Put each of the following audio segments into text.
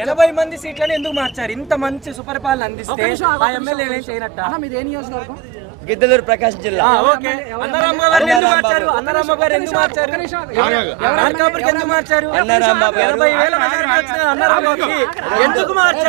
ఎనభై మంది సీట్లను ఎందుకు మార్చారు ఇంత మంచి సుపరిపాలన అందిస్తే ఆ ఏం చేయనట్ట గిద్దలూరు ప్రకాశం జిల్లా ఎందుకు మార్చారు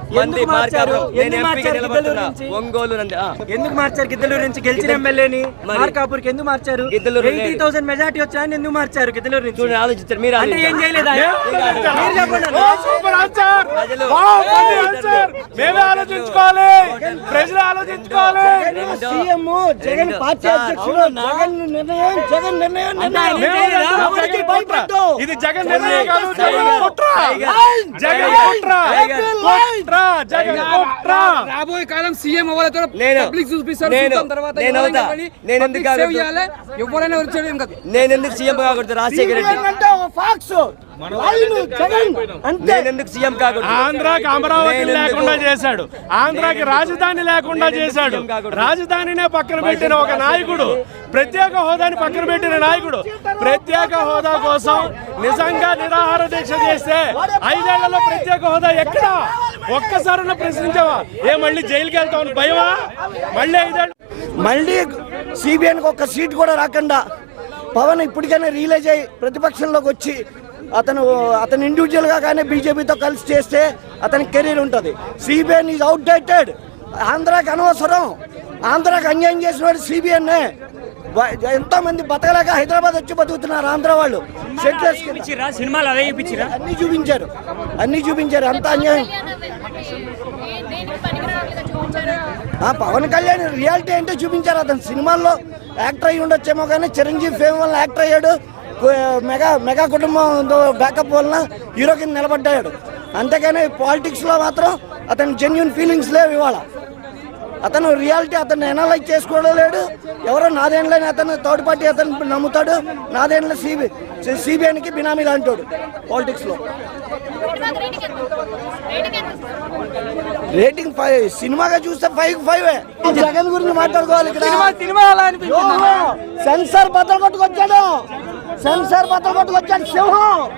మంది ఎందుకు మార్చారు? నేను ఎందుకు ఎంపీగా మార్చారు నిలబడుతున్నా. గిద్దలూరు నుంచి? ఒంగోలు నంది ఆ. ఎందుకు మార్చారు గిద్దలూరు నుంచి? గెలిచిన ఎమ్మెల్యేని మరి- మార్కాపూర్కి ఎందుకు మార్చారు? గిద్దలూరు ఎయిటీ థౌసండ్ మెజార్టీ వచ్చాయని ఎందుకు మార్చారు గిద్దలూరు నుంచి? చూడండి ఆలోచించారు మీరు అంటే ఏం ఆలోచించారు. చేయలేదా? మీరు చెప్పండి అన్న. Super answer. ప్రజలు బాగుంది ఆన్సర్. మేమే ఆలోచించుకోవాలి. ప్రజలు ఆలోచించుకోవాలి. సీఎం జగన్ పార్టీ అధ్యక్షుడు జగన్ నిర్ణయం జగన్ నిర్ణయం నిర్ణయం. మేమే జగన్ కుట్ర. ఇది జగన్ నిర్ణయం కాదు జగన్ కుట్ర. జగన్ కుట్ర. కుట్ర జగన్ కుట్ర రాబోయే కాలం సీఎం అవ్వాలతో నేను- పబ్లిక్ చూపిస్తారు నేను- తర్వాత ఎందుకు ఎవరైనా కాదు. నేను ఎందుకు సీఎం కాకూడదు రాజశేఖర రెడ్డి? అంటే ఫాక్స్ ఆంధ్రాకి అమరావతి లేకుండా చేశాడు. ఆంధ్రాకి రాజధాని లేకుండా చేశాడు. రాజధానినే పక్కన పెట్టిన ఒక నాయకుడు ప్రత్యేక హోదాని పక్కన పెట్టిన నాయకుడు ప్రత్యేక హోదా కోసం నిజంగా నిరాహార దీక్ష చేస్తే ఐదేళ్ళలో ప్రత్యేక హోదా ఎక్కడా? ఒక్కసారి ప్రశ్నించావా? ఏ మళ్ళీ జైలుకి వెళ్తావు భయమా? మళ్ళీ ఐదేళ్ళు మళ్ళీ సిబిఐకి ఒక సీట్ కూడా రాకుండా పవన్ ఇప్పటికైనా రియలైజ్ అయ్యి ప్రతిపక్షంలోకి వచ్చి అతను అతను ఇండివిజువల్గా కానీ బీజేపీతో కలిసి చేస్తే అతని కెరీర్ ఉంటుంది. సిబిఐ ఈజ్ అవుట్ డేటెడ్ ఆంధ్రాకి అనవసరం. ఆంధ్రాకి అన్యాయం చేసిన వాడు సిబిఐనే. ఎంతో మంది బతకలేక హైదరాబాద్ వచ్చి బతుకుతున్నారు ఆంధ్ర వాళ్ళు. సినిమాలు అదే చూపించిరా? అన్ని చూపించారు. అన్ని చూపించారు. అంత అన్యాయం. పవన్ కళ్యాణ్ రియాలిటీ ఏంటో చూపించారు అతను. సినిమాల్లో యాక్టర్ అయ్యి ఉండొచ్చేమో కానీ చిరంజీవి ఫేమ్ వల్ల యాక్టర్ అయ్యాడు. మెగా మెగా కుటుంబం బ్యాకప్ వలన హీరో కింద నిలబడ్డాడు. అంతేగాని పాలిటిక్స్లో మాత్రం అతని జెన్యున్ ఫీలింగ్స్ లేవు ఇవాళ. అతను రియాలిటీ అతను ఎనలైజ్ చేసుకోవడం లేడు. ఎవరో నాదేండ్లని అతను థర్డ్ పార్టీ అతను నమ్ముతాడు. నాదేండ్ల సిబి సిబిఐకి బినామీలు అంటాడు పాలిటిక్స్లో రేటింగ్ ఫైవ్ సినిమాగా చూస్తే ఫైవ్ ఫైవ్ జగన్ గురించి మాట్లాడుకోవాలి ఇక్కడ. సెన్సార్ బద్దలు కొట్టుకొచ్చాడు. సెన్సార్ బద్దలు కొట్టుకొచ్చాడు. సింహం.